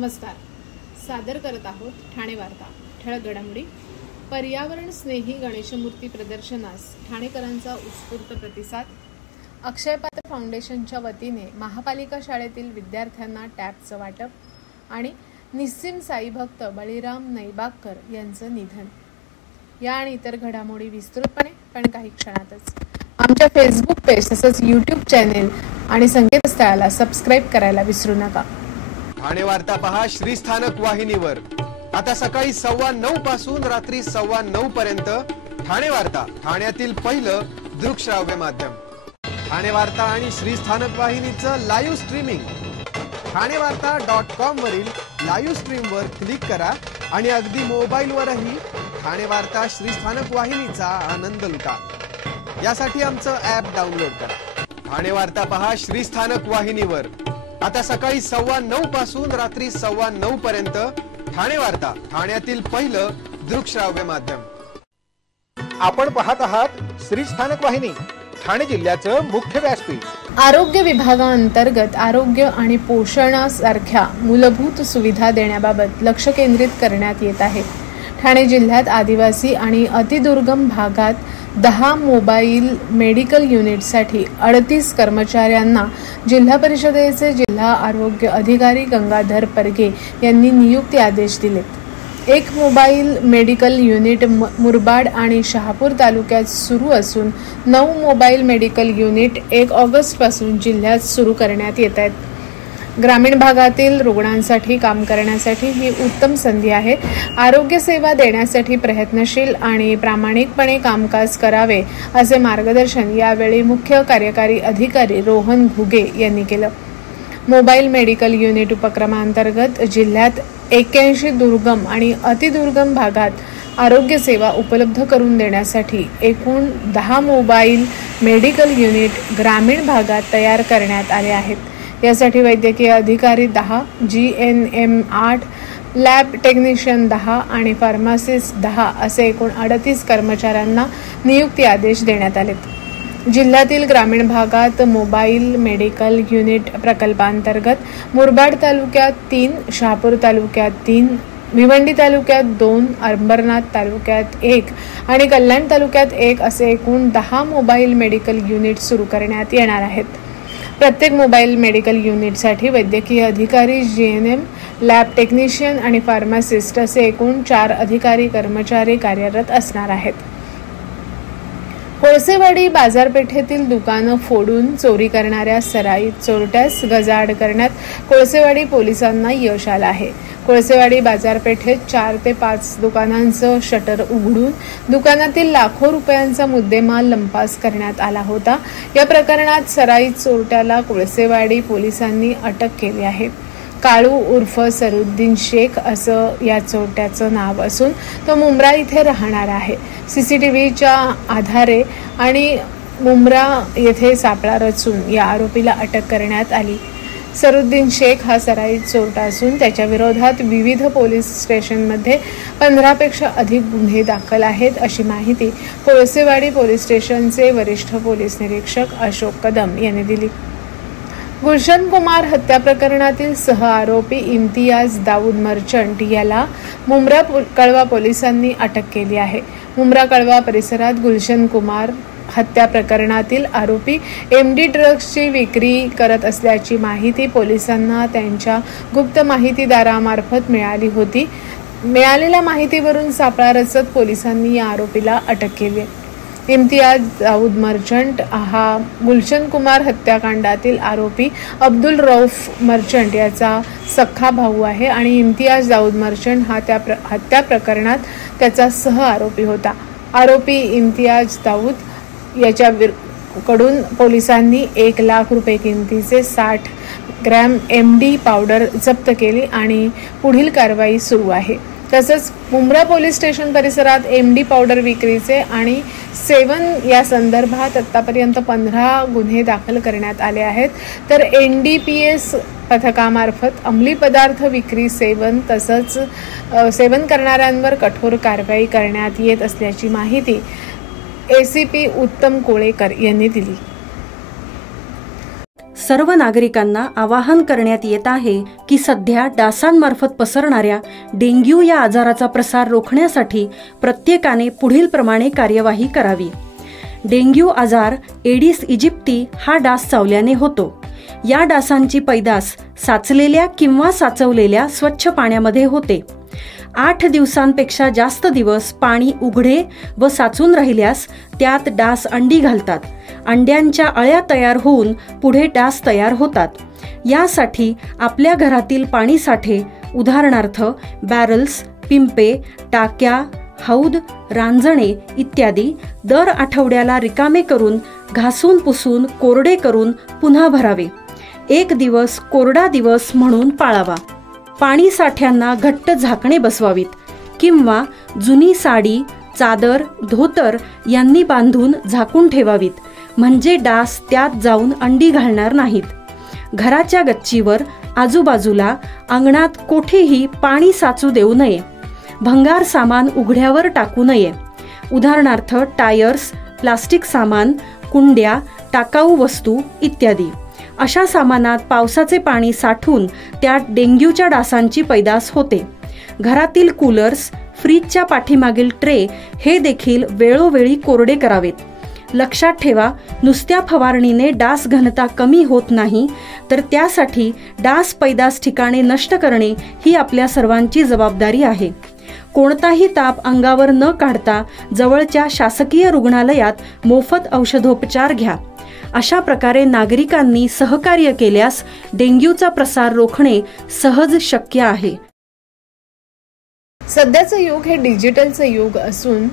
नमस्कार. सादर करत आहोत ठाणे वार्ता. ठळक घडामोडी. पर्यावरण स्नेही गणेशमूर्ती प्रदर्शनास ठाणेकरांचा उत्स्फूर्त प्रतिसाद. अक्षयपात्र फाउंडेशनच्या वतीने महापालिका शाळेतील विद्यार्थ्यांना टॅबचं वाटप आणि निस्सिम साई भक्त बळीराम नैबागकर यांचं निधन. या आणि इतर घडामोडी विस्तृतपणे पण काही क्षणातच. आमच्या फेसबुक पेज तसंच यूट्यूब चॅनेल आणि संकेतस्थळाला सबस्क्राईब करायला विसरू नका. ठाणे वार्ता पहा श्रीस्थानक वाहिनीवर. आता सकाळी 9:15 पासून रात्री 9:15 पर्यंत ठाणे वार्ता, ठाण्यातील पहिलं दृकश्राव्य माध्यम. ठाणे वार्ता आणि श्रीस्थानक वाहिनीचं लाईव्ह स्ट्रीमिंग. ठाणेवार्ता.com वरील लाईव्ह स्ट्रीमवर क्लिक करा आणि अगदी मोबाईलवरही ठाणे वार्ता श्रीस्थानक वाहिनीचा आनंद लुटा. यासाठी आमचं ॲप डाउनलोड करा. ठाणे वार्ता पहा श्रीस्थानक वाहिनीवर. आता सकाळी 9:15 पासून रात्री 9:15 पर्यंत ठाणे वार्ता, ठाण्यातील पहिलं दृकश्राव्य माध्यम. आपण पाहत आहात श्रीस्थानक वाहिनी, ठाणे जिल्ह्याचं मुख्य व्यासपीठ. आरोग्य विभागाअंतर्गत आरोग्य आणि पोषणासारख्या मूलभूत सुविधा देण्याबाबत लक्ष केंद्रित करण्यात येत आहे. ठाणे जिल्ह्यात आदिवासी आणि अतिदुर्गम भागात 10 मोबाईल मेडिकल युनिटसाठी 38 कर्मचाऱ्यांना जिल्हा परिषदेचे जिल्हा आरोग्य अधिकारी गंगाधर परगे यांनी नियुक्ती आदेश दिले. एक मोबाईल मेडिकल युनिट मुरबाड आणि शहापूर तालुक्यात सुरू असून 9 मोबाईल मेडिकल युनिट 1 ऑगस्ट पासून जिल्ह्यात सुरू करण्यात येत आहेत. ग्रामीण भागातील रुग्णांसाठी काम करण्यासाठी ही उत्तम संधी आहे. आरोग्य सेवा देण्यासाठी प्रयत्नशील आणि प्रामाणिकपणे कामकाज करावे असे मार्गदर्शन यावेळी मुख्य कार्यकारी अधिकारी रोहन घुगे यांनी केलं. मोबाईल मेडिकल युनिट उपक्रमांतर्गत जिल्ह्यात 81 दुर्गम आणि अतिदुर्गम भागात आरोग्य सेवा उपलब्ध करून देण्यासाठी एकूण 10 मोबाईल मेडिकल युनिट ग्रामीण भागात तयार करण्यात आले आहेत. यासाठी वैद्यकीय अधिकारी 10, GNM 8, लॅब टेक्निशियन 10 आणि फार्मासिस्ट 10 असे एकूण 38 कर्मचाऱ्यांना नियुक्ती आदेश देण्यात आले. जिल्ह्यातील ग्रामीण भागात मोबाईल मेडिकल युनिट प्रकल्पांतर्गत मुरबाड तालुक्यात 3, शहापूर तालुक्यात 3, भिवंडी तालुक्यात 2, अंबरनाथ तालुक्यात 1 आणि कल्याण तालुक्यात 1 असे एकूण 10 मोबाईल मेडिकल युनिट सुरू करण्यात येणार आहेत. प्रत्येक मोबाईल मेडिकल युनिटसाठी वैद्यकीय अधिकारी, GNM, लॅब टेक्निशियन आणि फार्मासिस्ट असे एकूण 4 अधिकारी कर्मचारी कार्यरत असणार आहेत. कोळसेवाडी बाजारपेठेतील दुकानं फोडून चोरी करणाऱ्या सराईत चोरट्यास गजाआड करण्यात कोळसेवाडी पोलिसांना यश आलं आहे. कोळसेवाडी बाजारपेठेत 4 ते 5 दुकानांचं शटर उघडून दुकानातील लाखो रुपयांचा मुद्देमाल लंपास करण्यात आला होता. या प्रकरणात सराईत चोरट्याला कोळसेवाडी पोलिसांनी अटक केली आहे. काळू उर्फ सरुद्दीन शेख असं या चोरट्याचं नाव असून तो मुंब्रा इथे राहणार आहे. CCTVच्या आधारे आणि मुंब्रा येथे सापळा रचून या आरोपीला अटक करण्यात आली. सरुद्दीन शेख हा सराईत चोरटा असून त्याच्या विरोधात विविध पोलीस स्टेशनमध्ये 15 पेक्षा अधिक गुन्हे दाखल आहेत अशी माहिती कोळसेवाडी पोलीस स्टेशनचे वरिष्ठ पोलीस निरीक्षक अशोक कदम यांनी दिली. गुलशन कुमार हत्या प्रकरणातील सह आरोपी इम्तियाज दाऊद मर्चंट याला मुंब्रा कळवा पोलिसांनी अटक केली आहे. मुंब्रा कळवा परिसरात गुलशन कुमार हत्या प्रकरणातील आरोपी MD ड्रग्सची विक्री करत असल्याची माहिती पोलिसांना त्यांच्या गुप्त माहितीदारामार्फत मिळाली होती. मिळालेल्या माहितीवरून सापळा रचत पोलिसांनी या आरोपीला अटक केली. इम्तियाज दाऊद मर्चंट हा गुलशन कुमार हत्याकांडातील आरोपी अब्दुल रऊफ मर्चंट याचा सख्खा भाऊ आहे आणि इम्तियाज दाऊद मर्चंट हा त्या हत्या प्रकरणात त्याचा सह आरोपी होता. आरोपी इम्तियाज दाऊद याच्याकडून पोलिसांनी 1 लाख रुपये किमतीचे 60 ग्रॅम MD पावडर जप्त केली आणि पुढील कारवाई सुरू आहे. तसंच मुंब्रा पोलीस स्टेशन परिसरात MD पावडर विक्रीचे आणि सेवन या संदर्भात आतापर्यंत 15 गुन्हे दाखल करण्यात आले आहेत. तर NDPS पथकामार्फत अंमली पदार्थ विक्री, सेवन तसंच सेवन करणाऱ्यांवर कठोर कारवाई करण्यात येत असल्याची माहिती ACP उत्तम कोळेकर यांनी दिली. सर्व नागरिकांना आवाहन करण्यात येत आहे की सध्या डासांमार्फत पसरणाऱ्या डेंग्यू या आजाराचा प्रसार रोखण्यासाठी प्रत्येकाने पुढीलप्रमाणे कार्यवाही करावी। डेंग्यू आजार एडिस इजिप्ती हा डास चावल्याने होतो। या डासांची पैदास साचलेल्या किंवा साचवलेल्या स्वच्छ पाण्यामध्ये होते। 8 दिवसांपेक्षा जास्त दिवस पाणी उघडे व साचून राहिल्यास त्यात डास अंडी घालतात। अंड्यांच्या अळ्या तयार होऊन पुढे डास तयार होतात। यासाठी आपल्या घरातील पाणी साठे उदाहरणार्थ बॅरल्स, पिंपे, टाक्या, हौद, रांजणे इत्यादी दर आठवड्याला रिकामे करून घासून पुसून कोरडे करून पुन्हा भरावे। 1 दिवस कोरडा दिवस म्हणून पाळावा। पाणी साठ्यांना घट्ट झाकणे बसवावीत किंवा जुनी साडी, चादर, धोतर यांनी बांधून झाकून ठेवावीत, म्हणजे डास त्यात जाऊन अंडी घालणार नाहीत। घराच्या गच्चीवर, आजूबाजूला, अंगणात कोठेही पाणी साचू देऊ नये। भंगार सामान उघड्यावर टाकू नये, उदाहरणार्थ टायर्स, प्लास्टिक सामान, कुंड्या, टाकाऊ वस्तू इत्यादी। अशा सामानात पावसाचे पाणी साठून त्यात डेंग्यूच्या डासांची पैदास होते। घरातील कूलर्स, फ्रीजच्या पाठीमागील ट्रे हे देखील वेळोवेळी कोरडे करावेत। लक्षात ठेवा, नुसत्या फवारणीने डास घनता कमी होत नाही, तर त्यासाठी डास पैदास ठिकाणे नष्ट करणे ही आपल्या सर्वांची जबाबदारी आहे। कोणताही ताप अंगावर न काढता जवळच्या शासकीय रुग्णालयात मोफत औषधोपचार घ्या। अशा प्रकारे नागरिकांनी सहकार्य केल्यास डेंग्यूचा प्रसार रोखणे सहज शक्य आहे। सध्याचं युग हे डिजिटलचं युग असून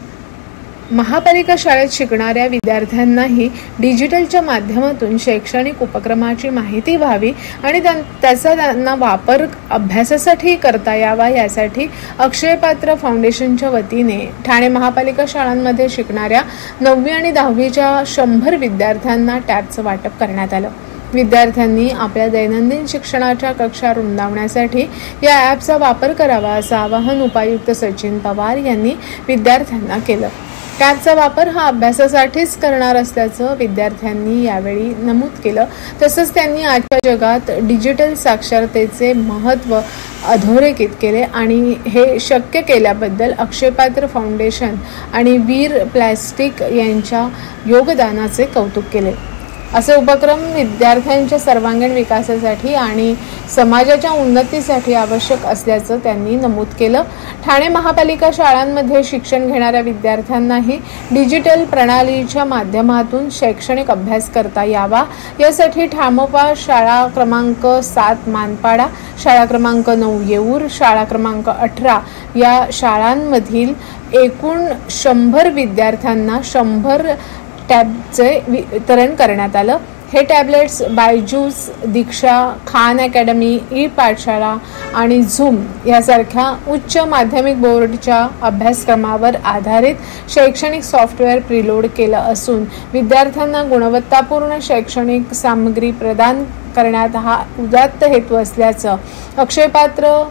महापालिका शाळेत शिकणाऱ्या विद्यार्थ्यांनाही डिजिटलच्या माध्यमातून शैक्षणिक उपक्रमाची माहिती व्हावी आणि त्याचा त्यांना वापर अभ्यासासाठी करता यावा, यासाठी अक्षयपात्र फाउंडेशनच्या वतीने ठाणे महापालिका शाळांमध्ये शिकणाऱ्या 9वी आणि 10वीच्या 100 विद्यार्थ्यांना टॅबचं वाटप करण्यात आलं। विद्यार्थ्यांनी आपल्या दैनंदिन शिक्षणाच्या कक्षा रुंदावण्यासाठी या ॲपचा वापर करावा, असं आवाहन उपायुक्त सचिन पवार यांनी विद्यार्थ्यांना केलं। टॅबचा वापर हा अभ्यासासाठीच करणार असल्याचं विद्यार्थ्यांनी यावेळी नमूद केलं। तसंच त्यांनी आजच्या जगात डिजिटल साक्षरतेचे महत्त्व अधोरेखित केले आणि हे शक्य केल्याबद्दल अक्षयपात्र फाउंडेशन आणि वीर प्लॅस्टिक यांच्या योगदानाचे कौतुक केले। असे उपक्रम विद्यार्थ्यांच्या सर्वांगीण विकासासाठी आणि समाजाच्या उन्नतीसाठी आवश्यक असल्याचं त्यांनी नमूद केलं। ठाणे महापालिका शाळांमध्ये शिक्षण घेणाऱ्या विद्यार्थ्यांनाही डिजिटल प्रणालीच्या माध्यमातून शैक्षणिक अभ्यास करता यावा, यासाठी ठामोपा शाळा क्रमांक 7 मानपाडा, शाळा क्रमांक 9 येऊर, शाळा क्रमांक 18 या शाळांमधील एकूण 100 विद्यार्थ्यांना 100 टॅबचे वितरण करण्यात आलं। हे टॅबलेट्स बायजूस, दीक्षा, खान अकॅडमी, ई पाठशाळा आणि झूम यासारख्या उच्च माध्यमिक बोर्डच्या अभ्यासक्रमावर आधारित शैक्षणिक सॉफ्टवेअर प्रीलोड केलं असून विद्यार्थ्यांना गुणवत्तापूर्ण शैक्षणिक सामग्री प्रदान करण्यात हा उदात्त हेतू असल्याचं अक्षयपात्र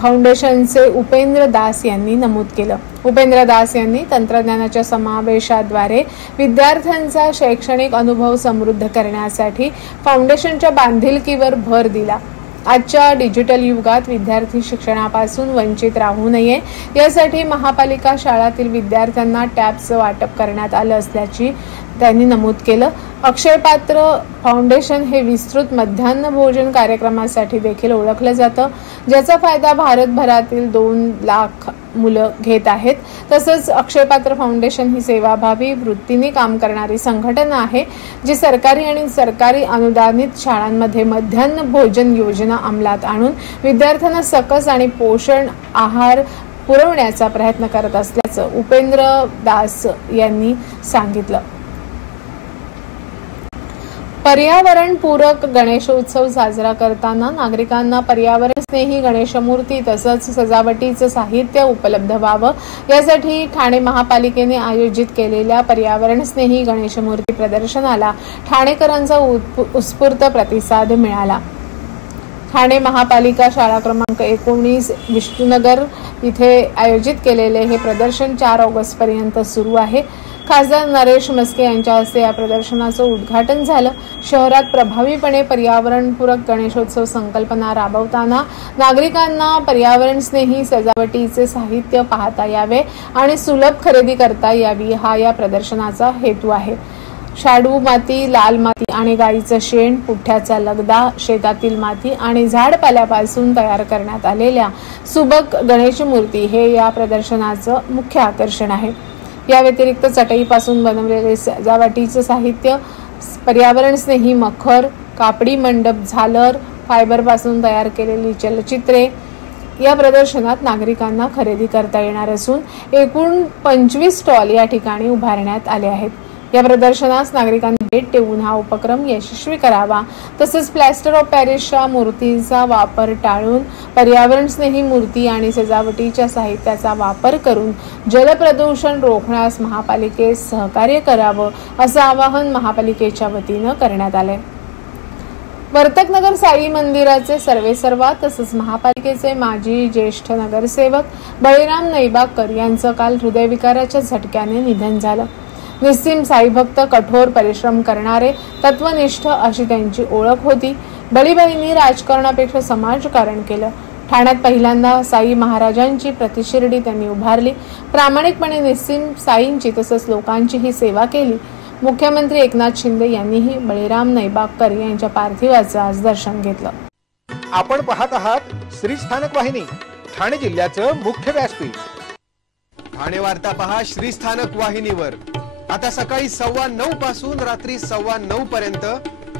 फाउंडेशनचे उपेंद्र दास यांनी नमूद केलं। उपेंद्र दास यांनी तंत्रज्ञानाच्या समावेशाद्वारे विद्यार्थ्यांचा शैक्षणिक अनुभव समृद्ध करण्यासाठी फाउंडेशनच्या बांधिलकीवर भर दिला। आजच्या डिजिटल युगात विद्यार्थी शिक्षणापासून वंचित राहू नये, यासाठी महापालिका शाळातील विद्यार्थ्यांना टॅबचं वाटप करण्यात आलं असल्याची त्यांनी नमूद केलं। अक्षयपात्र फाउंडेशन हे विस्तृत मध्यान्ह भोजन कार्यक्रमासाठी देखील ओळखलं जातं, ज्याचा फायदा भारतभरातील 2 लाख मुलं घेत आहेत। तसंच अक्षयपात्र फाउंडेशन ही सेवाभावी वृत्तीने काम करणारी संघटना आहे, जी सरकारी आणि सरकारी अनुदानित शाळांमध्ये मध्यान्ह भोजन योजना अंमलात आणून विद्यार्थ्यांना सकस आणि पोषण आहार पुरवण्याचा प्रयत्न करत असल्याचं उपेंद्र दास यांनी सांगितलं। पर्यावरणपूरक गणेशोत्सव साजरा करताना नागरिकांना पर्यावरण स्नेही गणेशमूर्ती तसंच सजावटीचं साहित्य उपलब्ध व्हावं, यासाठी ठाणे महापालिकेने आयोजित केलेल्या पर्यावरण स्नेही गणेशमूर्ती प्रदर्शनाला ठाणेकरांचा उत्स्फूर्त प्रतिसाद मिळाला। ठाणे महापालिका शाळा क्रमांक 19 विष्णुनगर इथे आयोजित केलेले हे प्रदर्शन 4 ऑगस्ट पर्यंत सुरू आहे। खासदार नरेश म्हस्के यांच्या हस्ते या प्रदर्शनाचं उद्घाटन झालं। शहरात प्रभावीपणे पर्यावरणपूरक गणेशोत्सव संकल्पना राबवताना नागरिकांना पर्यावरण स्नेही सजावटीचे साहित्य पाहता यावे आणि सुलभ खरेदी करता यावी हा या प्रदर्शनाचा हेतू आहे। शाडू माती, लाल माती आणि गाईचं शेण, पुठ्ठ्याचा लगदा, शेतातील माती आणि झाडपाल्यापासून तयार करण्यात आलेल्या सुबक गणेश मूर्ती हे या प्रदर्शनाचं मुख्य आकर्षण आहे। या व्यतिरिक्त चटईपासून बनवलेले सजावटीचं साहित्य, पर्यावरण स्नेही मखर, कापडी मंडप, झालर, फायबरपासून तयार केलेली चलचित्रे या प्रदर्शनात नागरिकांना खरेदी करता येणार असून एकूण 25 स्टॉल या ठिकाणी उभारण्यात आले आहेत। या प्रदर्शनास नागरिकांनी भेट देऊन हा उपक्रम यशस्वी करावा, तसेच प्लॅस्टर ऑफ पॅरिसच्या मूर्तीचा वापर टाळून पर्यावरण स्नेही मूर्ती आणि सजावटीच्या साहित्याचा वापर करून जलप्रदूषण रोखण्यास महापालिकेस सहकार्य करावं असं आवाहन महापालिकेच्या वतीनं करण्यात आले। वर्तकनगर साई मंदिराचे सर्वेसर्वा तसेच महापालिकेचे माजी ज्येष्ठ नगरसेवक बळीराम नैबागकर यांचं काल हृदयविकाराच्या झटक्याने निधन झालं। निस्सीम साई भक्त, कठोर परिश्रम करणारे, तत्वनिष्ठ अशी त्यांची ओळख होती। बळीबाईंनी राजकारणापेक्षा समाजकारण केलं। ठाण्यात पहिल्यांदा साई महाराजांची प्रतिशिर्डी त्यांनी उभारली। प्रामाणिकपणे निस्सीम साईंची तसंच लोकांचीही सेवा केली। मुख्यमंत्री एकनाथ शिंदे यांनीही बळीराम नैबागकर यांच्या पार्थिवाचं आज दर्शन घेतलं। आपण पाहत आहात श्री स्थानक वाहिनी, ठाणे जिल्ह्याचं मुख्य व्यासपीठ। ठाणे वार्ता पहा श्री स्थानक वाहिनीवर। आता सकाळी 9:15 पासून रात्री 9:15 पर्यंत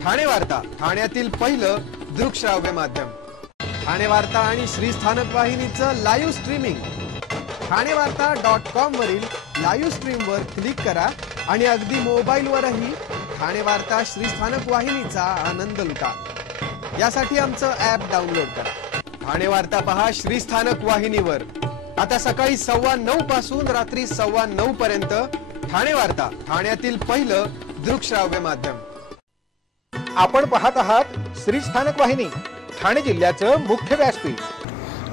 ठाणे वार्ता, ठाण्यातील पहिलं दृकश्राव्य माध्यम। ठाणे वार्ता आणि श्री स्थानक वाहिनीचं लाईव्ह स्ट्रीमिंग ठाणेवार्ता.com वरील लाईव्ह स्ट्रीमवर क्लिक करा आणि अगदी मोबाईलवरही ठाणे वार्ता श्री स्थानक वाहिनीचा आनंद लुटा। यासाठी आमचं ॲप डाउनलोड करा। ठाणे वार्ता पहा श्री स्थानक वाहिनीवर। आता सकाळी 9:15 पासून रात्री 9:15 पर्यंत ठाणे वार्ता, ठाण्यातील पहिलं दृकश्राव्य माध्यम। आपण पाहत आहात श्री स्थानक वाहिनी, ठाणे जिल्ह्याचं मुख्य व्यासपीठ।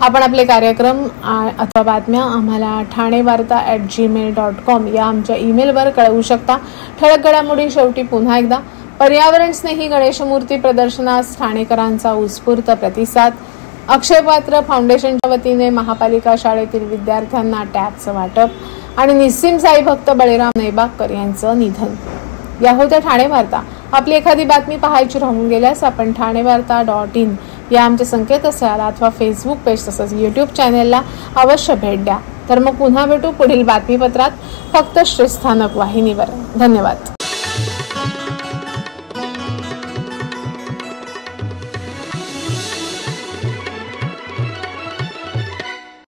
आपण आपले कार्यक्रम अथवा बातम्या आम्हाला ठाणेवार्ता@gmail.com या आमच्या ईमेलवर कळवू शकता। ठळक घडामोडी शेवटी पुन्हा एकदा, पर्यावरण स्नेही गणेश मूर्ती प्रदर्शनास ठाणेकरांचा उत्स्फूर्त प्रतिसाद। अक्षयपात्र फाउंडेशनच्या वतीने महापालिका शाळेतील विद्यार्थ्यांना टॅबचं वाटप आणि निस्सीम साई भक्त बळीराम नैबागकर यांचं निधन। या होत्या ठाणे वार्ता। आपली एखादी बातमी पाहायची राहून गेल्यास आपण ठाणेवार्ता.in या आमच्या संकेतस्थळाला अथवा फेसबुक पेज तसंच YouTube चॅनेलला अवश्य भेट द्या। तर मग पुन्हा भेटू पुढील बातमीपत्रात, फक्त श्री स्थानक वाहिनीवर। धन्यवाद।